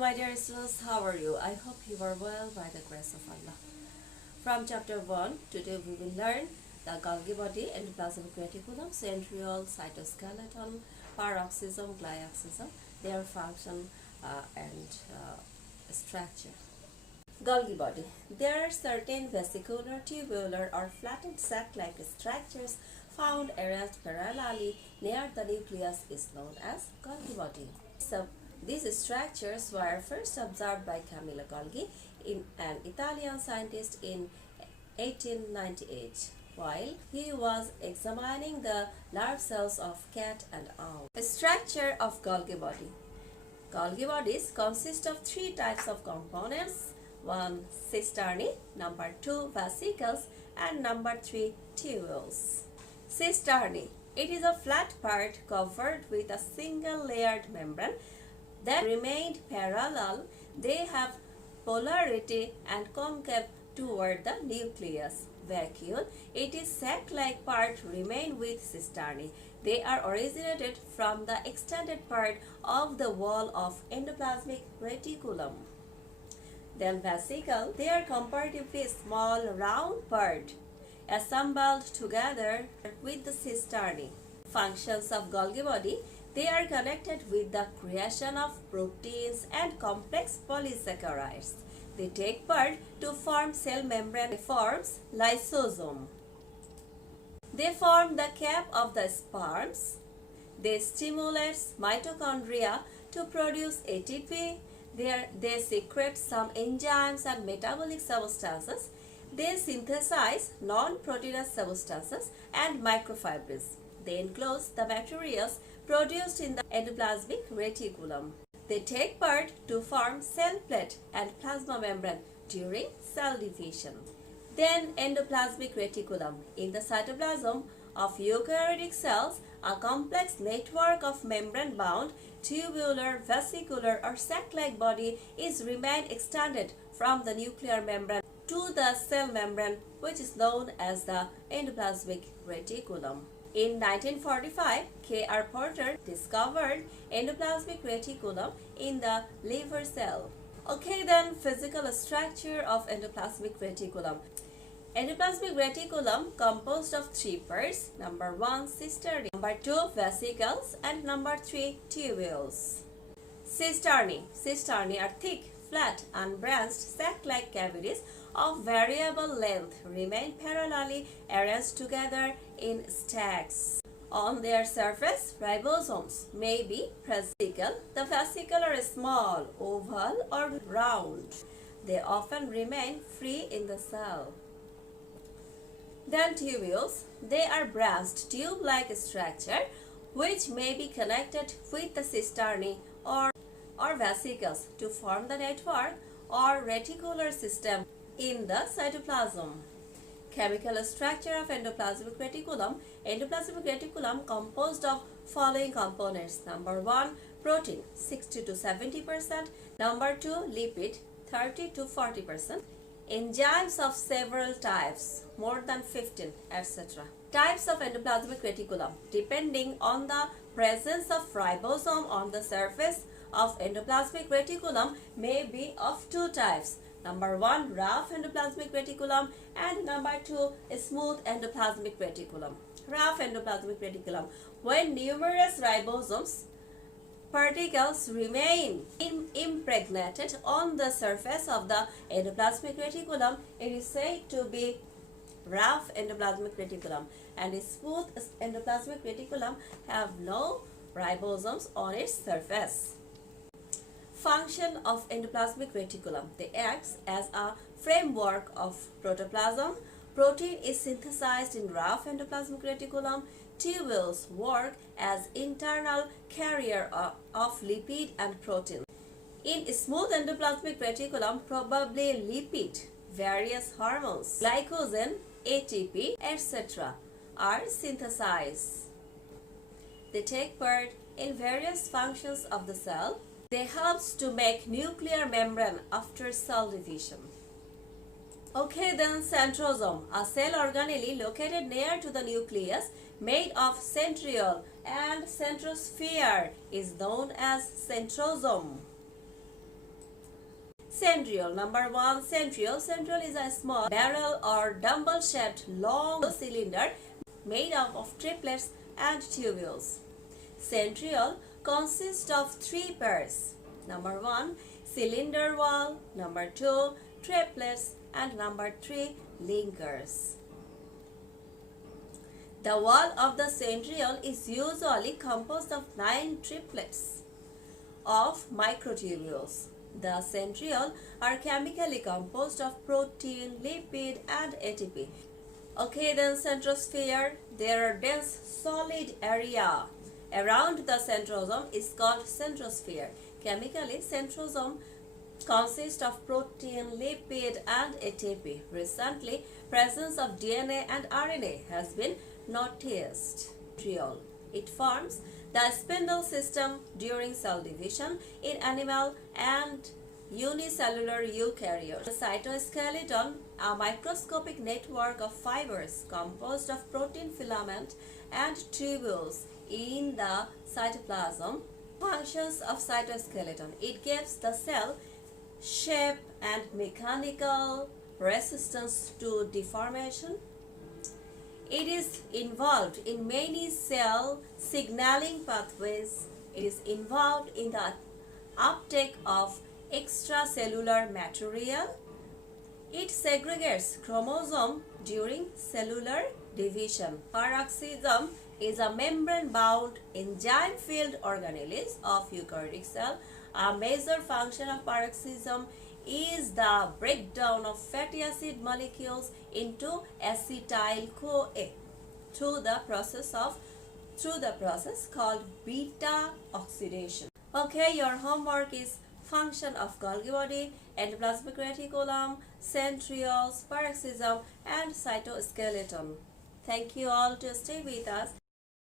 my dear students, how are you? I hope you are well by the grace of Allah. From chapter 1, today we will learn the Golgi body, endoplasmic reticulum, centriole, cytoskeleton, paroxysm, glioxysm, their function and structure. Golgi body. There are certain vesicular, tubular or flattened sac-like structures found arranged parallelly near the nucleus is known as Golgi body. So, these structures were first observed by Camillo Golgi, an Italian scientist, in 1898, while he was examining the large cells of cat and owl. The structure of Golgi body. Golgi bodies consist of three types of components: 1. Cisternae, number 2. Vesicles, and number 3. Tubules. Cisternae. It is a flat part covered with a single layered membrane that remained parallel. They have polarity and concave toward the nucleus. Vacuole. It is sac-like part remain with cisternae. They are originated from the extended part of the wall of endoplasmic reticulum. Then vesicle. They are comparatively small round part assembled together with the cisternae. Functions of Golgi body. They are connected with the creation of proteins and complex polysaccharides. They take part to form cell membrane forms lysosome. They form the cap of the sperms. They stimulate mitochondria to produce ATP. They secrete some enzymes and metabolic substances. They synthesize non-proteinous substances and microfibrils. They enclose the materials produced in the endoplasmic reticulum. They take part to form cell plate and plasma membrane during cell division. Then endoplasmic reticulum. In the cytoplasm of eukaryotic cells, a complex network of membrane-bound, tubular, vesicular or sac-like body is remained extended from the nuclear membrane to the cell membrane, which is known as the endoplasmic reticulum. In 1945, K.R. Porter discovered endoplasmic reticulum in the liver cell. Okay, then physical structure of endoplasmic reticulum. Endoplasmic reticulum composed of three parts: number 1 cisternae, number 2 vesicles, and number 3 tubules. Cisternae. Cisternae are thick, flat, unbranched sac-like cavities of variable length, remain parallelly arranged together in stacks. On their surface, ribosomes may be present. The vesicle are small, oval or round. They often remain free in the cell. Then tubules. They are branched tube-like structure which may be connected with the cisternae or vesicles to form the network or reticular system in the cytoplasm. Chemical structure of endoplasmic reticulum. Endoplasmic reticulum composed of following components: number 1 protein 60 to 70%, number 2 lipid 30 to 40%, enzymes of several types more than 15, etc. Types of endoplasmic reticulum. Depending on the presence of ribosome on the surface of endoplasmic reticulum may be of two types: number 1 rough endoplasmic reticulum and number 2 smooth endoplasmic reticulum. Rough endoplasmic reticulum. When numerous ribosomes particles remain impregnated on the surface of the endoplasmic reticulum, it is said to be rough endoplasmic reticulum, and a smooth endoplasmic reticulum have no ribosomes on its surface. Function of endoplasmic reticulum. They act as a framework of protoplasm. Protein is synthesized in rough endoplasmic reticulum. Tubules work as internal carrier of lipid and protein. In smooth endoplasmic reticulum, probably lipid, various hormones, glycogen, ATP, etc. are synthesized. They take part in various functions of the cell. They help to make nuclear membrane after cell division. Okay, then centrosome, a cell organelle located near to the nucleus, made of centriole and centrosphere, is known as centrosome. Centriole. Number 1, centriole. Centriole is a small barrel or dumbbell-shaped long cylinder made up of triplets and tubules. Centriole consists of three pairs. Number 1, cylinder wall. Number 2, triplets. And number 3, linkers. The wall of the centriole is usually composed of 9 triplets of microtubules. The centriole are chemically composed of protein, lipid, and ATP. Okay, then centrosphere. There are dense solid area around the centrosome is called centrosphere. Chemically, centrosome consists of protein, lipid, and ATP. Recently, presence of DNA and RNA has been noticed. It forms the spindle system during cell division in animal and unicellular eukaryotes. The cytoskeleton, a microscopic network of fibers composed of protein filament and tubules in the cytoplasm. Functions of cytoskeleton. It gives the cell shape and mechanical resistance to deformation. It is involved in many cell signaling pathways. It is involved in the uptake of extracellular material. It segregates chromosome during cellular division. Peroxisome is a membrane-bound enzyme-filled organelles of eukaryotic cell. A major function of peroxisome is the breakdown of fatty acid molecules into acetyl-CoA through the process called beta oxidation. Okay, your homework is function of Golgi body, endoplasmic reticulum, centrioles, peroxisome, and cytoskeleton. Thank you all to stay with us.